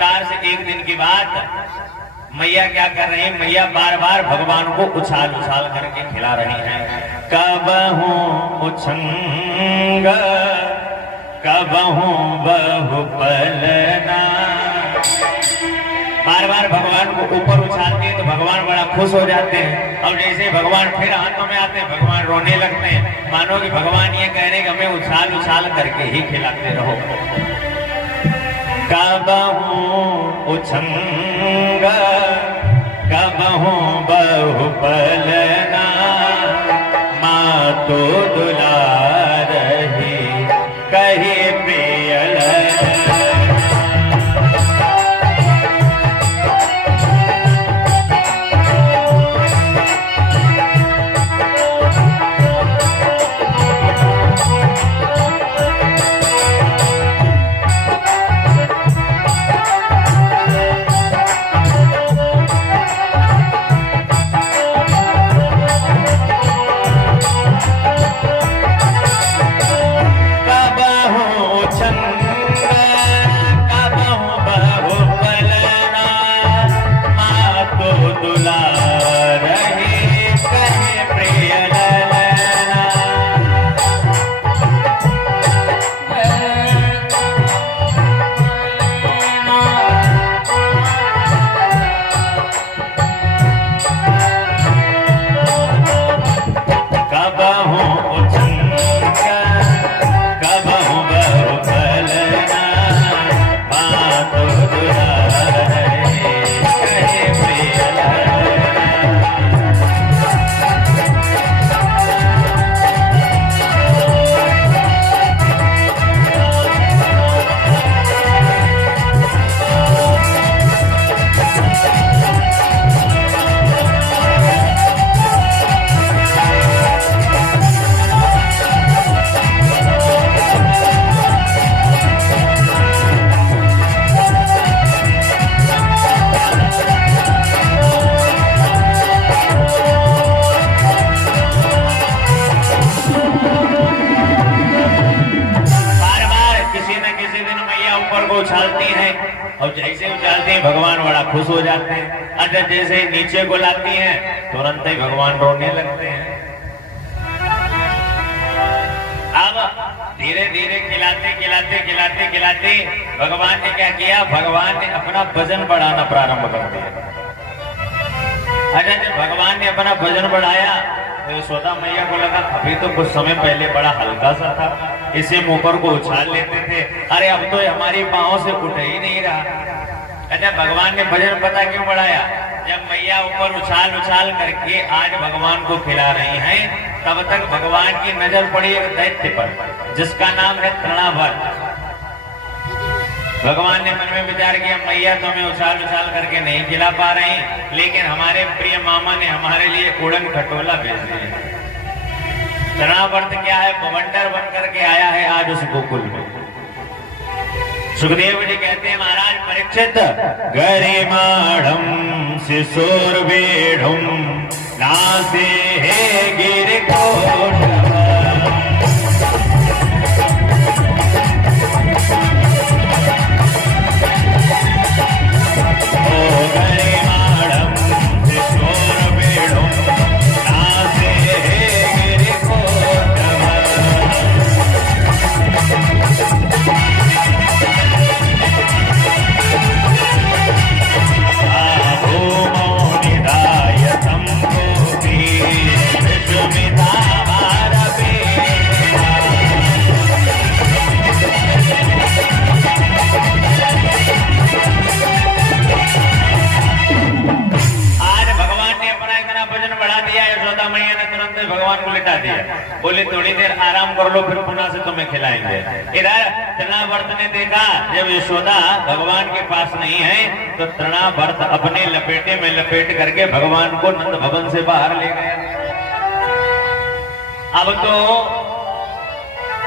से एक दिन की बात, मैया क्या कर रही है? मैया बार बार भगवान को उछाल उछाल करके खिला रही हैं। कबहू उछंग कबहू बहु पलना। बार बार भगवान को ऊपर उछालती है तो भगवान बड़ा खुश हो जाते हैं। और जैसे भगवान फिर हाथों में आते हैं भगवान रोने लगते हैं, मानो कि भगवान ये कह रहे हैं कि हमें उछाल उछाल करके ही खिलाते रहो। कबहू उछंग कबहू बहु पलना। माँ तो दुलारही कही प्रिय ललना। उछालती हैं और जैसे उछालती हैं भगवान बड़ा खुश हो जाते हैं। अच्छा जैसे नीचे को लाती हैं तुरंत ही भगवान रोने लगते हैं। अब धीरे धीरे खिलाते खिलाते खिलाते खिलाते भगवान ने क्या किया? भगवान ने अपना वजन बढ़ाना प्रारंभ कर दिया। अच्छा जब भगवान ने अपना वजन बढ़ाया तो यशोदा मैया को लगा अभी तो कुछ समय पहले बड़ा हल्का सा था, इसे ऊपर को उछाल लेते थे, अरे अब तो हमारी पांव से उठ ही नहीं रहा। अच्छा भगवान ने वजन पता क्यों बढ़ाया? जब मैया ऊपर उछाल उछाल करके आज भगवान को खिला रही हैं, तब तक भगवान की नजर पड़ी एक दैत्य पर जिसका नाम है तृणावर्त। भगवान ने मन में विचार किया मैया तो हमें उछाल उछाल करके नहीं खिला पा रही, लेकिन हमारे प्रिय मामा ने हमारे लिए उड़न खटोला भेज दिया। तृणावर्त क्या है? बवंडर बन करके आया है आज उस गोकुल में। सुखदेव जी कहते हैं महाराज परीक्षित गरिमाढ़ं शिशोर्वेढ़ं नासे हे गिरिकोटम। भगवान को लिटा दिया, बोले थोड़ी देर आराम कर लो फिर पुनः से तुम्हें खिलाएंगे। इधर तृणावर्त ने देखा जब यशोदा भगवान के पास नहीं है तो तृणावर्त अपने लपेटे में लपेट करके भगवान को नंद भवन से बाहर ले गया। अब तो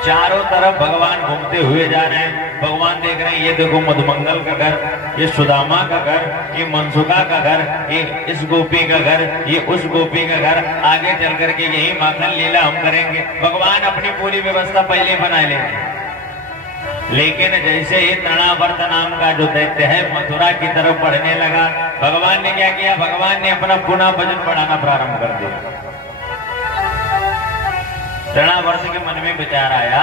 चारों तरफ भगवान घूमते हुए जा रहे हैं। भगवान देख रहे हैं ये देखो मधुमंगल का घर, ये सुदामा का घर, ये मनसुखा का घर, ये इस गोपी का घर, ये उस गोपी का घर। आगे चल करके यही माखन लीला हम करेंगे। भगवान अपनी पूरी व्यवस्था पहले बना लेंगे। लेकिन जैसे ही तृणावर्त नाम का जो दैत्य है मथुरा की तरफ बढ़ने लगा, भगवान ने क्या किया, भगवान ने अपना पुनः भजन बढ़ाना प्रारंभ कर दिया। तृणावर्त के मन में विचार आया,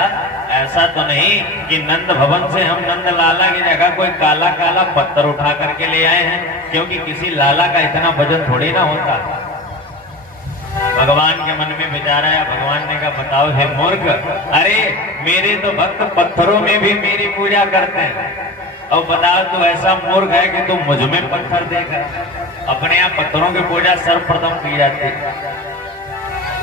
ऐसा तो नहीं कि नंद भवन से हम नंद लाला की जगह कोई काला काला पत्थर उठा करके ले आए हैं, क्योंकि किसी लाला का इतना वजन थोड़ी ना होता। भगवान के मन में विचार आया। भगवान ने कहा, बताओ हे मूर्ख, अरे मेरे तो भक्त पत्थरों में भी मेरी पूजा करते हैं, और बताओ तू ऐसा मूर्ख है कि तू मुझ में पत्थर देकर अपने यहाँ पत्थरों की पूजा सर्वप्रथम की जाती है।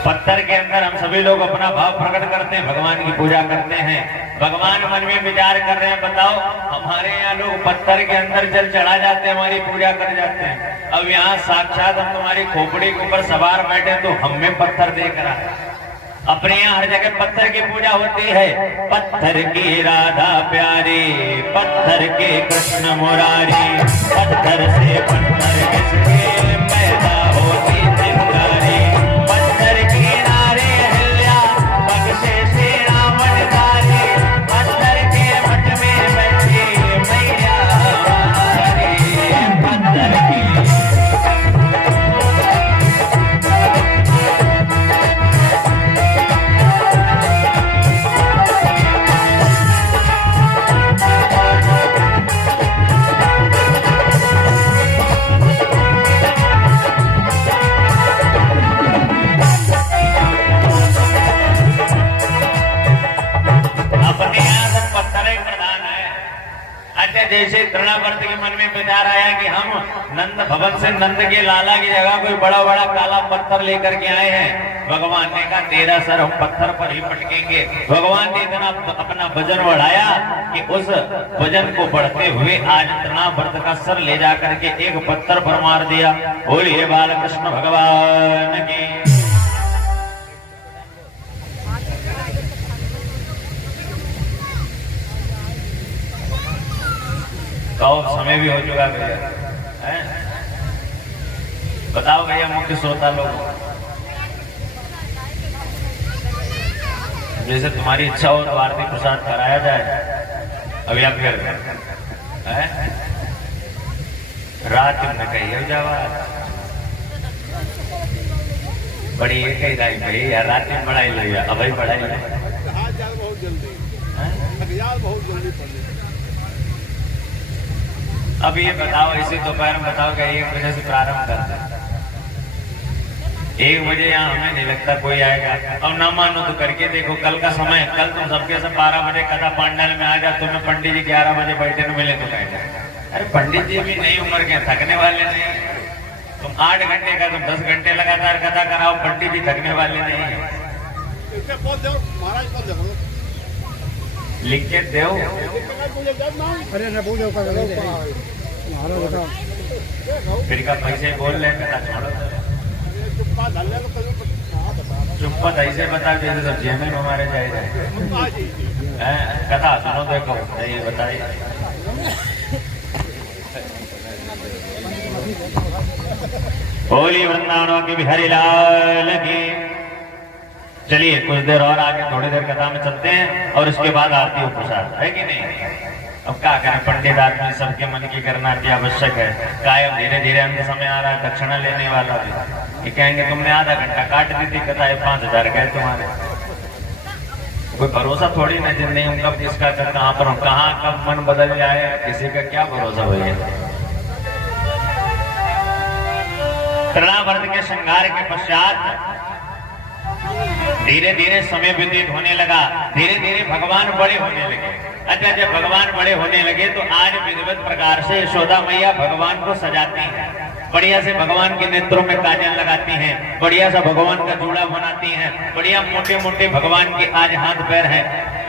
पत्थर के अंदर हम सभी लोग अपना भाव प्रकट करते हैं, भगवान की पूजा करते हैं। भगवान मन में विचार कर रहे हैं, बताओ हमारे यहाँ लोग पत्थर के अंदर जल चढ़ा जाते हैं, हमारी पूजा कर जाते हैं, अब यहाँ साक्षात हम तुम्हारी खोपड़ी के ऊपर सवार बैठे तो हम में पत्थर देख रहा है। अपने यहाँ हर जगह पत्थर की पूजा होती है। पत्थर की राधा प्यारी, पत्थर के कृष्ण मुरारी, पत्थर से पत्थर किसके पैदा होती चिंगारी, पत्थर किनारे हिल्या पग से सेना मनकारी, पत्थर के मठ में बैठी मैया हमारी, पत्थर की। जैसे तृणावर्त के मन में विचार आया कि हम नंद भवन से नंद के लाला की जगह कोई बड़ा बड़ा काला पत्थर लेकर के आए हैं, भगवान ने कहा तेरा सर हम पत्थर पर ही पटकेंगे। भगवान ने इतना अपना वजन बढ़ाया कि उस वजन को बढ़ते हुए आज तृणावर्त का सर ले जाकर के एक पत्थर पर मार दिया। बोलिए बालकृष्ण भगवान की। कहो समय भी हो चुका भैया, बताओ भैया मुख्य श्रोता लोग, जैसे तुम्हारी इच्छा हो तो आरती प्रसाद कराया जाए। अब या फिर रात में कही जावा बड़ी एक ही दाई भाई यार, रात में पढ़ाई लिया अब ही पढ़ाई बहुत जल्दी बहुत जल्दी। अब ये बताओ, इसी दोपहर में बताओ कि 1 बजे से प्रारंभ करते हैं, 1 बजे यहाँ हमें नहीं लगता कोई आएगा। अब ना मानो तो करके देखो, कल का समय, कल तुम सबके सब 12 बजे कथा पांडाल में आ जा, तुम्हें पंडित जी 11 बजे बैठे न मिले तो कहेगा अरे पंडित जी भी नई उम्र के थकने वाले नहीं, तुम 8 घंटे का तुम 10 घंटे लगातार कथा कराओ, पंडित जी थकने वाले नहीं है। लिख के दो, अरे न पूजो का फिर का पैसे बोल ले, कथा छोड़ो, चुप्पा ऐसे बता जैसे सब जेल में हमारे जाए कथा सुनो, देखो ये बताइए। होली वृंदावनों की बिहारी लाल की। चलिए कुछ देर और आगे थोड़ी देर कथा में चलते हैं और उसके बाद आरती प्रसाद है कि नहीं। अब क्या करें, पंडित आदमी सबके मन की करना अति आवश्यक है। कायम धीरे धीरे अंत समय आ रहा है, दक्षिणा लेने वाला भी ये कहेंगे तुमने आधा घंटा काट दी थी कथा, 5000 गए तुम्हारे। कोई भरोसा थोड़ी ना जिंदगी में कब किसका कहाँ पर कहाँ कब मन बदल जाए, किसी का क्या भरोसा भैया। तृणावर्त के श्रृंगार के पश्चात धीरे धीरे समय व्यतीत होने लगा, धीरे धीरे भगवान बड़े होने लगे। अच्छा जब भगवान बड़े होने लगे तो आज विधिवत प्रकार से यशोदा मैया भगवान को सजाती हैं, बढ़िया से भगवान के नेत्रों में काजल लगाती हैं, बढ़िया सा भगवान का जूड़ा बनाती हैं, बढ़िया मोटे मोटे भगवान के आज हाथ पैर हैं,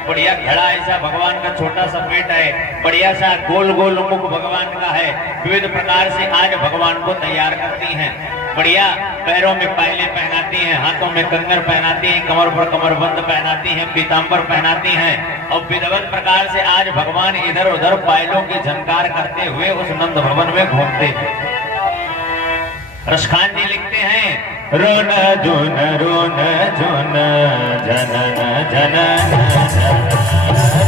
बढ़िया घड़ा ऐसा भगवान का छोटा सा पेट है, बढ़िया सा गोल गोल मुख भगवान का है। विविध प्रकार से आज भगवान को तैयार करती हैं, बढ़िया पैरों में पायलें पहनाती हैं, हाथों में कंगन पहनाती हैं, कमर पर कमरबंद पहनाती हैं, पीताम्बर पहनाती हैं और विधिवत प्रकार से आज भगवान इधर उधर पायलों की झनकार करते हुए उस नंद भवन में घूमते हैं। रसखान जी लिखते हैं, रोन जुन जुन जनन जनन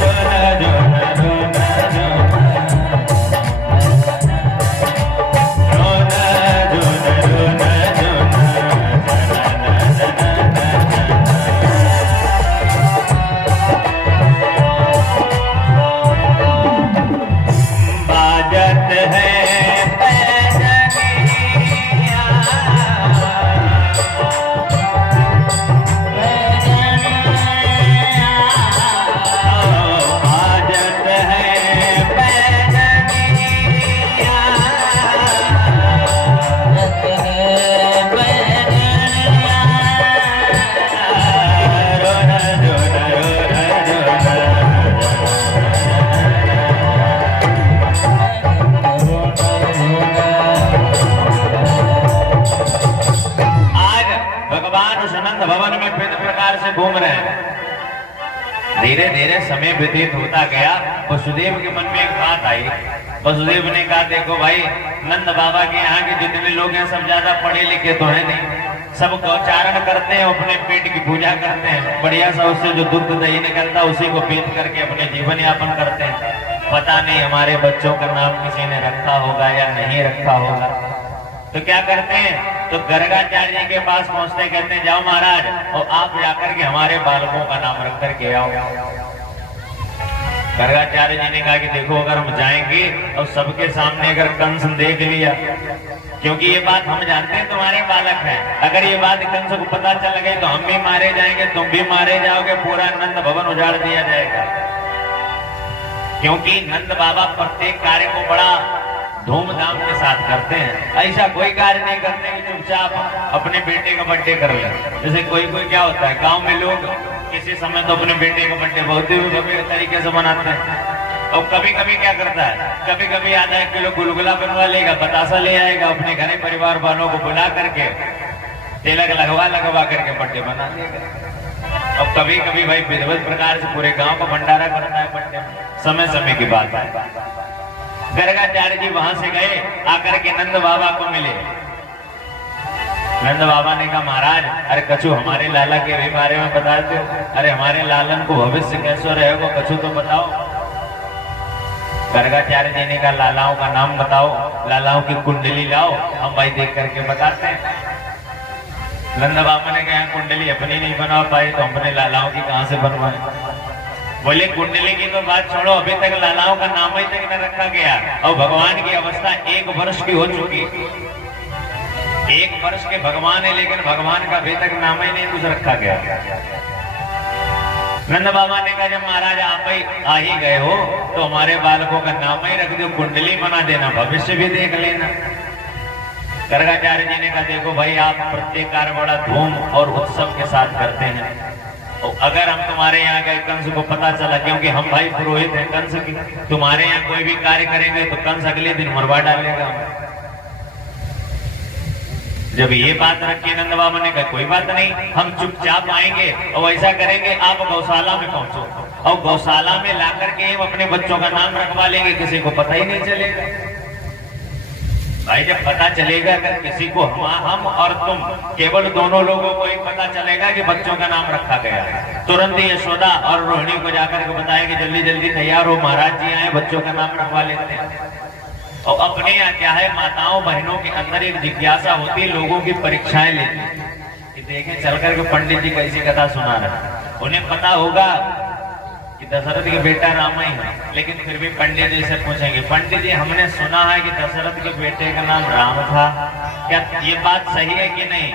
रोन घूम रहे हैं। धीरे धीरे समय व्यतीत होता गया। वसुदेव के मन में एक बात आई। वसुदेव ने कहा, देखो भाई, नंद बाबा के यहाँ के जितने लोग हैं सब ज्यादा पढ़े लिखे तो है नहीं, सब गौचारण करते हैं, अपने पेट की पूजा करते हैं, बढ़िया सा उससे जो दूध दही निकलता उसी को बेच करके अपने जीवन यापन करते हैं। पता नहीं हमारे बच्चों का नाम किसी ने रखा होगा या नहीं रखा होगा। तो क्या करते हैं, तो गर्गाचार्य जी के पास पहुंचते, कहते हैं, जाओ महाराज और आप जाकर के हमारे बालकों का नाम रख करके आओ। गर्गाचार्य जी ने कहा कि देखो, अगर हम जाएंगे और सबके सामने अगर कंस देख लिया, क्योंकि ये बात हम जानते हैं तुम्हारे बालक हैं, अगर ये बात कंस को पता चल गई तो हम भी मारे जाएंगे, तुम भी मारे जाओगे, पूरा नंद भवन उजाड़ दिया जाएगा। क्योंकि नंद बाबा प्रत्येक कार्य को बड़ा धूमधाम के साथ करते हैं। ऐसा कोई कार्य नहीं करते कि चुपचाप अपने बेटे का बर्थडे कर ले। जैसे कोई कोई क्या होता है, गांव में लोग किसी समय तो अपने बेटे का बर्थडे बहुत ही भव्य तरीके से मनाते हैं। और कभी कभी क्या करता है, कभी कभी आधा 1 किलो गुलगुला बनवा लेगा, बतासा ले आएगा, अपने घर परिवार वालों को बुला करके तिलक लगवा करके बर्थडे बना लेगा। और कभी कभी भाई विधिवत प्रकार से पूरे गांव का भंडारा करता है बर्थडे में। समय समय की बात है। गर्गाचार्य जी वहां से गए, आकर के नंद बाबा को मिले। नंद बाबा ने कहा, महाराज, अरे कछु हमारे लाला के भी बारे में बता दो। अरे हमारे लालन को भविष्य कैसे रहेगा, कछु तो बताओ। गर्गाचार्य जी ने कहा, लालाओं का नाम बताओ, लालाओं की कुंडली लाओ, हम भाई देख करके बताते हैं। नंद बाबा ने कहा, कुंडली अपनी नहीं बना पाई तो अपने लालाओं की कहां से बनवाए। बोले, कुंडली की तो बात छोड़ो, अभी तक लालाओं का नाम ही तक न रखा गया। और भगवान की अवस्था 1 वर्ष की हो चुकी। 1 वर्ष के भगवान है, लेकिन भगवान का अभी तक नाम ही नहीं कुछ रखा गया। नंद बाबा ने कहा, जब महाराज आप ही आ ही गए हो तो हमारे बालकों का नाम ही रख दो, कुंडली बना देना, भविष्य भी देख लेना। गर्गाचार्य जी ने कहा, देखो भाई, आप प्रत्येक कार्य बड़ा धूम और उत्सव के साथ करते हैं। अगर हम तुम्हारे यहाँ गए, कंस को पता चला, क्योंकि हम भाई पुरोहित हैं कंस की, तुम्हारे यहाँ कोई भी कार्य करेंगे तो कंस अगले दिन मरवा डालेगा। जब ये बात रखी, नंद बाबा ने कहा, कोई बात नहीं, हम चुपचाप आएंगे और ऐसा करेंगे, आप गौशाला में पहुंचो और गौशाला में ला करके हम अपने बच्चों का नाम रखवा लेंगे, किसी को पता ही नहीं चलेगा। भाई, जब पता चलेगा अगर किसी को, हम और तुम, केवल दोनों लोगों को ही पता चलेगा कि बच्चों का नाम रखा गया, तुरंत ही यशोदा और रोहिणी को जाकर के बताएंगे, जल्दी जल्दी तैयार हो, महाराज जी आए, बच्चों का नाम रखवा लेते हैं। और अपने यहाँ क्या है, माताओं बहनों के अंदर एक जिज्ञासा होती है, लोगों की परीक्षाएं लेती कि देखें चल करके पंडित जी कैसी कथा सुना रहे। उन्हें पता होगा कि दशरथ के बेटा राम ही है, लेकिन फिर भी पंडित जी से पूछेंगे, पंडित जी, हमने सुना है कि दशरथ के बेटे का नाम राम था, क्या ये बात सही है कि नहीं?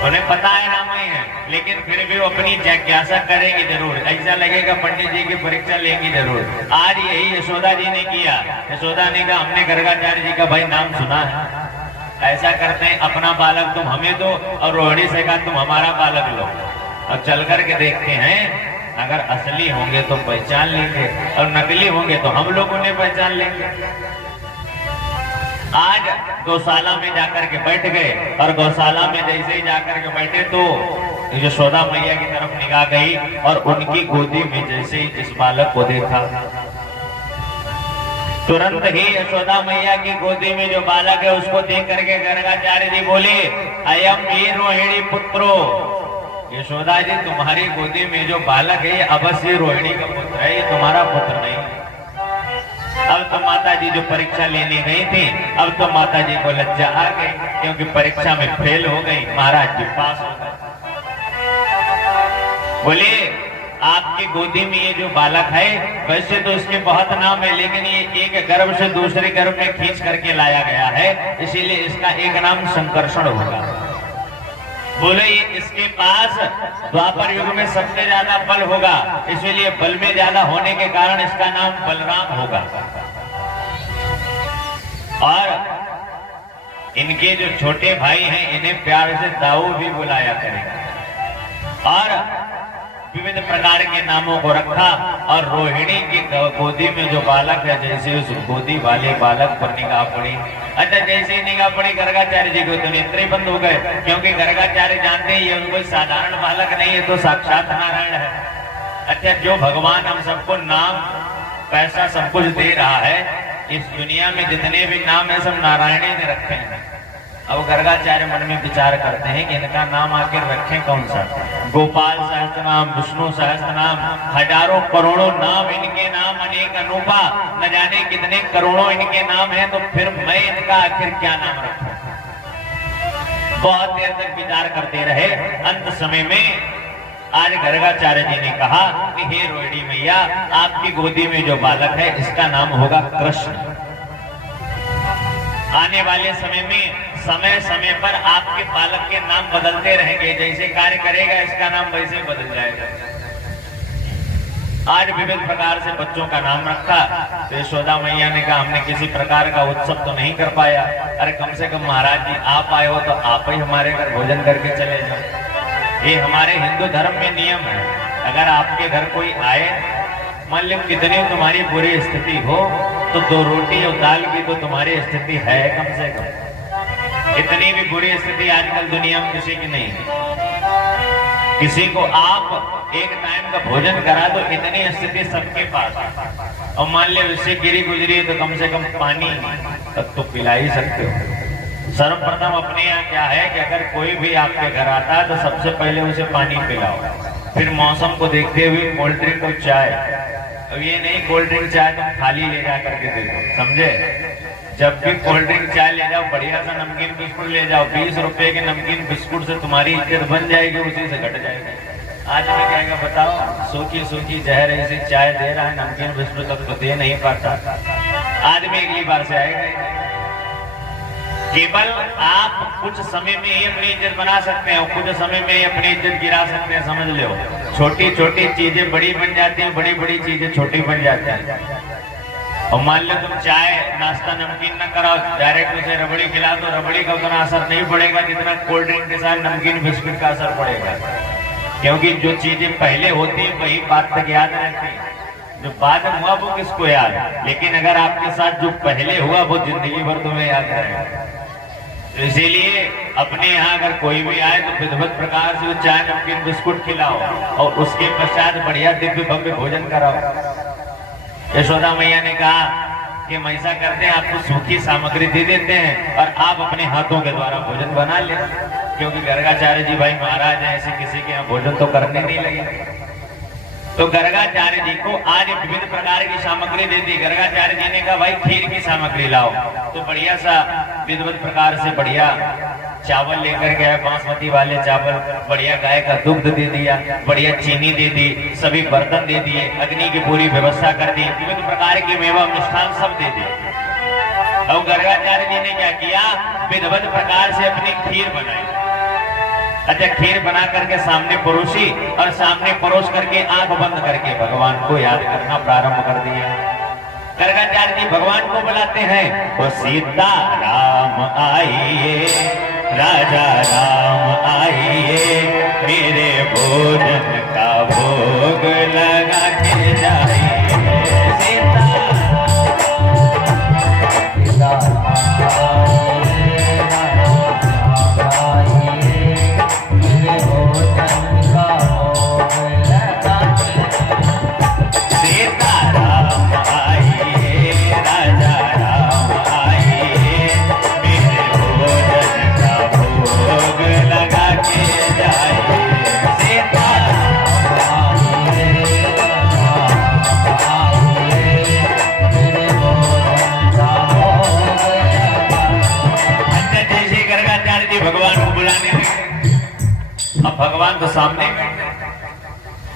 उन्हें पता है राम ही है, लेकिन फिर भी वो अपनी जिज्ञासा करेंगे जरूर। ऐसा लगेगा पंडित जी की परीक्षा लेंगी जरूर। आज यही यशोदा जी ने किया। यशोदा ने कहा, हमने गर्गाचार्य जी का भाई नाम सुना है, ऐसा करते हैं, अपना बालक तुम हमें दो और रोहिणी से कहा तुम हमारा बालक लो, और चल करके देखते हैं, अगर असली होंगे तो पहचान लेंगे और नकली होंगे तो हम लोग उन्हें पहचान लेंगे। आज गौशाला में जाकर के बैठ गए और गौशाला में जैसे ही जाकर के बैठे तो यशोदा मैया की तरफ निगाह गई और उनकी गोदी में जैसे ही इस बालक को देखा, तुरंत ही यशोदा मैया की गोदी में जो बालक है उसको देख करके गर्गाचार्य जी बोले, अयम वीर रोहिणी पुत्रो, यशोदा जी, तुम्हारी गोदी में जो बालक है ये अवश्य रोहिणी का पुत्र है, ये तुम्हारा पुत्र नहीं। अब तो माता जी जो परीक्षा लेने गई थी, अब तो माता जी को लज्जा आ गई, क्योंकि परीक्षा में फेल हो गई, महाराज जी पास हो गए। बोले आपकी गोदी में ये जो बालक है, वैसे तो इसके बहुत नाम है, लेकिन ये एक गर्भ से दूसरे गर्भ में खींच करके लाया गया है, इसीलिए इसका एक नाम संकर्षण होगा। बोले इसके पास द्वापर युग में सबसे ज्यादा बल होगा, इसीलिए बल में ज्यादा होने के कारण इसका नाम बलराम होगा। और इनके जो छोटे भाई हैं, इन्हें प्यार से दाऊ भी बुलाया करेंगे। और विविध प्रकार के नामों को रखा। और रोहिणी की गोदी में जो बालक है, जैसे उस गोदी वाले बालक पर निगाह पड़ी। अच्छा, जैसे ही निगाह पड़ी गर्गाचार्य जी को, तो नेत्र बंद हो गए, क्योंकि गर्गाचार्य जानते हैं ये कोई साधारण बालक नहीं है, तो साक्षात नारायण है। अच्छा, जो भगवान हम सबको नाम पैसा सब कुछ दे रहा है, इस दुनिया में जितने भी नाम है सब नारायण ही ने रखे हैं। अब गर्गाचार्य मन में विचार करते हैं कि इनका नाम आखिर रखें कौन सा। गोपाल सहस्त्र नाम, विष्णु सहस्त्र नाम, हजारों करोड़ों नाम इनके नाम, अनेक अनूपा, न जाने कितने करोड़ों इनके नाम हैं, तो फिर मैं इनका आखिर क्या नाम रखूं। बहुत देर तक विचार करते रहे। अंत समय में आज गर्गाचार्य जी ने कहा कि हे रोहिणी मैया, आपकी गोदी में जो बालक है इसका नाम होगा कृष्ण। आने वाले समय में समय समय पर आपके बालक के नाम बदलते रहेंगे, जैसे कार्य करेगा इसका नाम वैसे बदल जाएगा। आज विविध प्रकार से बच्चों का नाम रखा। तो यशोदा मैया ने कहा हमने किसी प्रकार का उत्सव तो नहीं कर पाया, अरे कम से कम महाराज जी आप आए हो तो आप ही हमारे घर भोजन करके चले जाओ। ये हमारे हिंदू धर्म में नियम है, अगर आपके घर कोई आए, मान लो कितनी तुम्हारी बुरी स्थिति हो, तो 2 रोटी और दाल की तो तुम्हारी स्थिति है कम से कम। इतनी भी बुरी स्थिति आजकल दुनिया में किसी की नहीं है। किसी को आप एक टाइम का भोजन करा दो, इतनी स्थिति सबके पास है। और मान लो उससे गिरी गुजरी तो कम से कम पानी तब तो पिला ही सकते हो। सर्वप्रथम अपने यहाँ क्या है कि अगर कोई भी आपके घर आता है तो सबसे पहले उसे पानी पिलाओ, फिर मौसम को देखते हुए कोल्ड ड्रिंक और चाय। अब ये नहीं कोल्ड ड्रिंक चाय तुम खाली ले जा करके दे दो, समझे। जब भी कोल्ड ड्रिंक चाय ले जाओ, बढ़िया सा नमकीन बिस्कुट ले जाओ। 20 रुपए के नमकीन बिस्कुट से तुम्हारी इज्जत बन जाएगी, उसी से घट जाएगी। आज में कहेगा बताओ, सूखी सूखी जहर ऐसी चाय दे रहा है, नमकीन बिस्कुट तक तो दे नहीं पाता। आदमी अगली बार से आएगा। केवल आप कुछ समय में ही अपनी इज्जत बना सकते हैं, कुछ समय में ही अपनी इज्जत गिरा सकते हैं, समझ लो। छोटी छोटी चीजें बड़ी बन जाती हैं, बड़ी बड़ी चीजें छोटी बन जाती हैं। और मान लो तुम चाय नाश्ता नमकीन न कराओ, डायरेक्ट उसे रबड़ी खिला दो, रबड़ी का उतना असर नहीं पड़ेगा जितना कोल्ड ड्रिंक के साथ नमकीन बिस्कुट का असर पड़ेगा। क्योंकि जो चीजें पहले होती है वही बात तक याद रहती है, जो बाद में हुआ वो किसको याद है। लेकिन अगर आपके साथ जो पहले हुआ वो जिंदगी भर तुम्हें याद रहेगा। तो इसीलिए अपने यहाँ अगर कोई भी आए तो विधिवत प्रकार से चाय नमकीन बिस्कुट खिलाओ और उसके पश्चात बढ़िया दिव्य भव्य भोजन कराओ। यशोदा मैया ने कहा कि हम ऐसा करते हैं, आपको सूखी सामग्री दे देते हैं और आप अपने हाथों के द्वारा भोजन बना ले, क्योंकि गर्गाचार्य जी भाई महाराज हैं, ऐसे किसी के यहाँ भोजन तो करने नहीं लगे। तो गर्गाचार्य जी को आज विभिन्न प्रकार की सामग्री दे दी। गर्गाचार्य जी ने कहा भाई खीर की सामग्री लाओ, तो बढ़िया सा विधिवत प्रकार से बढ़िया चावल लेकर गया, बासमती वाले चावल, बढ़िया गाय का दुग्ध दे दिया, बढ़िया चीनी दे दी, सभी बर्तन दे दिए, अग्नि की पूरी व्यवस्था कर दी, विभिन्न प्रकार की मेवा मिष्ठान सब दे दिए। और गर्गाचार्य जी ने क्या किया, विधिवत प्रकार से अपनी खीर बनाई। अच्छा, खीर बना करके सामने परोसी और सामने परोस करके आंख बंद करके भगवान को याद करना प्रारंभ कर दिया। गर्गाचार्य जी भगवान को बुलाते हैं, वो सीता राम आइए, राजा राम आइए, मेरे भोजन का भोग लगा के जाइए। सीता जाए सामने बैठे।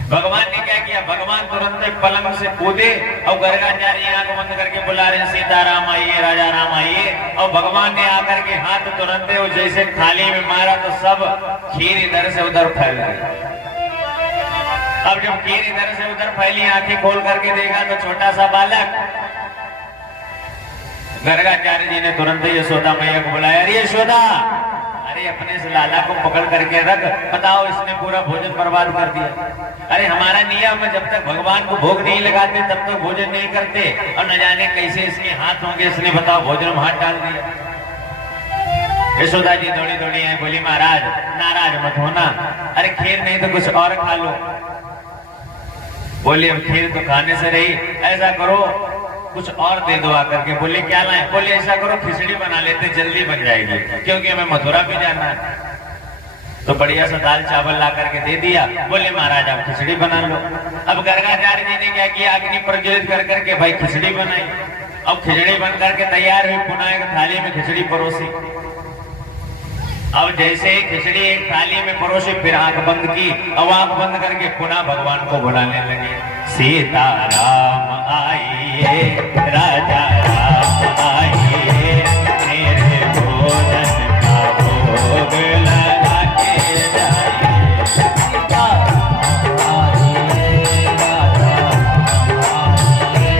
भगवान ने क्या किया, भगवान तुरंत पलंग से कूदे और गर्गाचार्य आंख बंद करके बुला रहे सीताराम आइए, राजा राम आइए। और भगवान ने आकर के हाथ तुरंत और जैसे थाली में मारा तो सब खीर इधर से उधर फैल गई। अब जब खीर इधर से उधर फैली, आंखें खोल करके देखा तो छोटा सा बालक। गर्गाचार्य जी ने तुरंत यशोदा मैया को बुलाया, अरे यशोदा, अरे अपने इस लाला को पकड़ करके रख, बताओ इसने पूरा भोजन बर्बाद कर दिया। अरे हमारा नियम है, जब तक भगवान को भोग नहीं लगाते तब तक भोजन नहीं करते, और न जाने कैसे इसके हाथ होंगे, इसने बताओ भोजन में हाथ डाल दिया। यशोदा जी दौड़ी दौड़ी आई, बोली महाराज नाराज मत होना, अरे खीर नहीं तो कुछ और खा लो। बोले अब खीर तो खाने से रही, ऐसा करो कुछ और दे दो आकर के। बोले क्या लाए, बोले ऐसा करो खिचड़ी बना लेते, जल्दी बन जाएगी, क्योंकि हमें मथुरा भी जाना है। तो बढ़िया सा दाल चावल ला करके दे दिया। बोले महाराज आप खिचड़ी बना लो। अब गर्गाचार्य जी ने क्या किया, अग्नि प्रज्वलित कर करके भाई खिचड़ी बनाई। अब खिचड़ी बन करके तैयार हुई, पुनः एक थाली में खिचड़ी परोसी। अब जैसे ही खिचड़ी एक थाली में परोसी, फिर आंख बंद की, अब आंख बंद करके पुनः भगवान को बुलाने लगे, सीताराम आइए, राजा राम आइए, मेरे भोजन का भोग लगा के जाइए। सीताराम आइए, राजा राम आइए,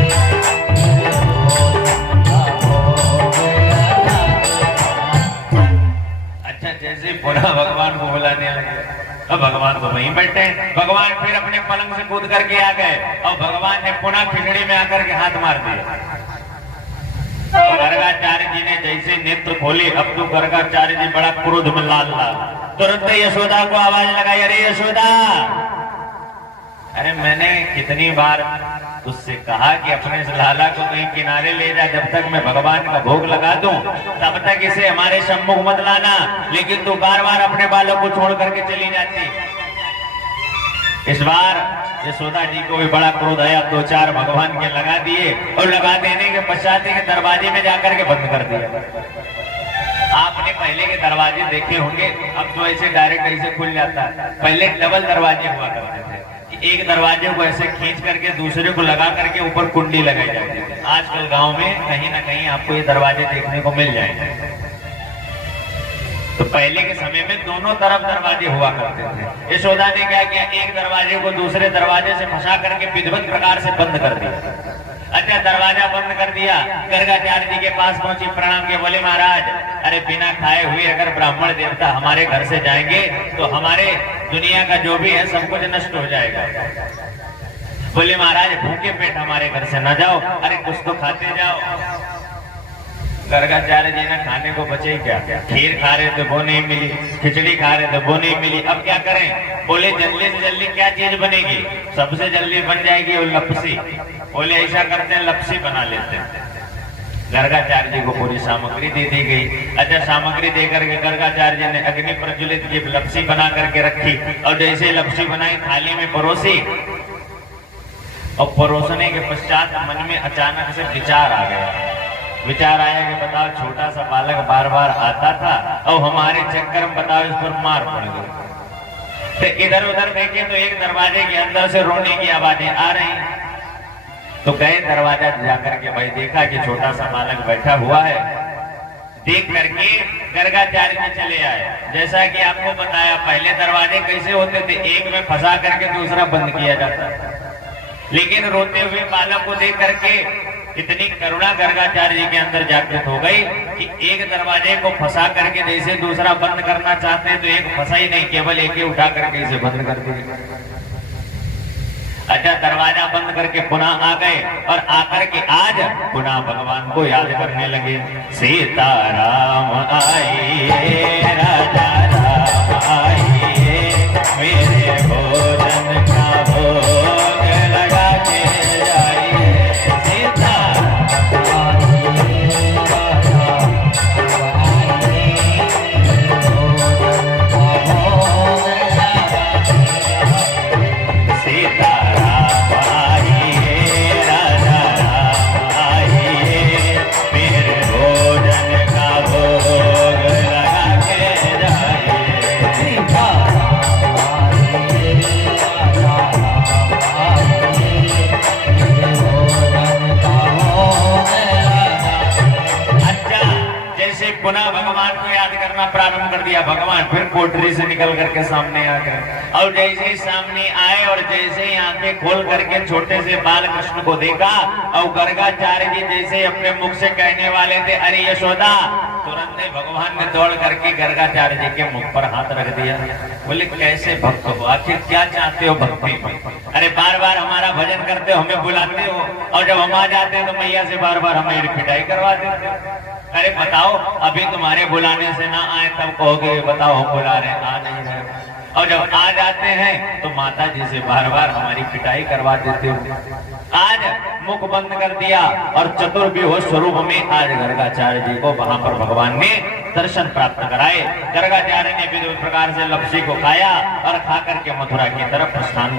मेरे भोजन का भोग लगा के। अच्छा, जैसे पुनः भगवान को बुलाने लगे, अब भगवान तो वहीं बैठे हैं। भगवान फिर अपने पलंग से कूद करके आ गए और भगवान ने पुनः खिचड़ी में आकर के हाथ मार दिया। गर्गाचार्य जी ने जैसे नेत्र खोले, अब तो गर्गाचार्य जी बड़ा क्रोध में लाल लाल, तुरंत यशोदा को आवाज लगाई, अरे यशोदा, अरे मैंने कितनी बार उससे कहा कि अपने इस लाला को कहीं किनारे ले जा, जब तक मैं भगवान का भोग लगा दूं तब तक इसे हमारे सम्मुख मत लाना, लेकिन तू बार बार अपने बालों को छोड़ करके चली जाती। इस बार यशोदा जी को भी बड़ा क्रोध आया, दो चार भगवान के लगा दिए और लगा देने के पश्चात के दरवाजे में जाकर के बंद कर दिया। आपने पहले के दरवाजे देखे होंगे, अब तो ऐसे डायरेक्ट ऐसे खुल जाता है। पहले डबल दरवाजे हुआ करते थे, एक दरवाजे को ऐसे खींच करके दूसरे को लगा करके ऊपर कुंडी लगाई जाती है। आजकल गांव में कहीं ना कहीं आपको ये दरवाजे देखने को मिल जाएंगे। तो पहले के समय में दोनों तरफ दरवाजे हुआ करते थे। यशोदा ने क्या किया, एक दरवाजे को दूसरे दरवाजे से फंसा करके विधिवत प्रकार से बंद कर दिया। अच्छा, दरवाजा बंद कर दिया। गर्गाचार्य जी के पास पहुंची, प्रणाम के, बोले महाराज, अरे बिना खाए हुए अगर ब्राह्मण देवता हमारे घर से जाएंगे तो हमारे दुनिया का जो भी है सब कुछ नष्ट हो जाएगा। बोले महाराज भूखे पेट हमारे घर से न जाओ, अरे कुछ तो खाते जाओ। गर्गाचार्य जी ने खाने को बचे क्या, खीर खा रहे थे वो नहीं मिली, खिचड़ी खा रहे थे वो नहीं मिली, अब क्या करें। बोले जल्दी से जल्दी क्या चीज बनेगी, सबसे जल्दी बन जाएगी वो लपसी। बोले ऐसा करते हैं लपसी बना लेते हैं। गर्गाचार्य जी को पूरी सामग्री दे दी गई। अच्छा, सामग्री देकर के गर्गाचार्य जी ने अग्नि प्रज्वलित की, लपसी बना करके रखी और जैसे लपसी बनाई थाली में परोसी, और परोसने के पश्चात मन में अचानक से विचार आ गया। विचार आया कि बताओ छोटा सा बालक बार बार आता था और हमारे चक्कर में बताओ इस पर मार पड़ गई। तो इधर उधर देखे तो एक दरवाजे के अंदर से रोने की आवाजें आ रही। तो गए दरवाजा जाकर के भाई देखा कि छोटा सा बालक बैठा हुआ है। देख करके गर्गाचार्य जी चले आए। जैसा कि आपको बताया पहले दरवाजे कैसे होते थे, एक में फंसा करके दूसरा बंद किया जाता, लेकिन रोते हुए बालक को देख करके इतनी करुणा गर्गाचार्य जी के अंदर जागृत हो गई कि एक दरवाजे को फंसा करके जैसे दूसरा बंद करना चाहते हैं तो एक फंसा ही नहीं, केवल एक ही उठा करके इसे बंद कर दिया। अच्छा, दरवाजा बंद करके पुनः आ गए और आकर के आज पुनः भगवान को याद करने लगे। सीताराम आइए, राजा राम आइए, मेरे भोजन का भोग लगा के जाइए। भोजन का भोग लगा के जा जैसे पुनः भगवान को याद करना प्रारंभ कर दिया, भगवान फिर कोठरी से निकल करके सामने आ गए। और जैसे ही सामने आए और जैसे ही आंखें खोल करके छोटे से बाल कृष्ण को देखा, और गर्गाचार्य जी जैसे अपने मुख से कहने वाले थे अरे यशोदा, तुरंत ही भगवान ने दौड़ करके गर्गाचार्य जी के मुख पर हाथ रख दिया। बोले कैसे भक्त हो, आखिर क्या चाहते हो भक्ति में? अरे बार बार हमारा भजन करते हो, हमें बुलाते हो, और जब हम आ जाते हैं तो मैया से बार बार हमें पिटाई करवा देते हो। अरे बताओ, अभी तुम्हारे बुलाने से ना आए तब कहोगे बताओ हम बुला रहे, आ नहीं रहे, और जब आ जाते हैं तो माता जी से बार बार हमारी पिटाई करवा देते हो। आज मुख बंद कर दिया और चतुर्व्यूह स्वरूप में आज गर्गाचार्य जी को वहां पर भगवान ने दर्शन प्राप्त कराए। गर्गाचार्य ने विभिन्न प्रकार से लपसी को खाया और खा करके मथुरा की तरफ प्रस्थान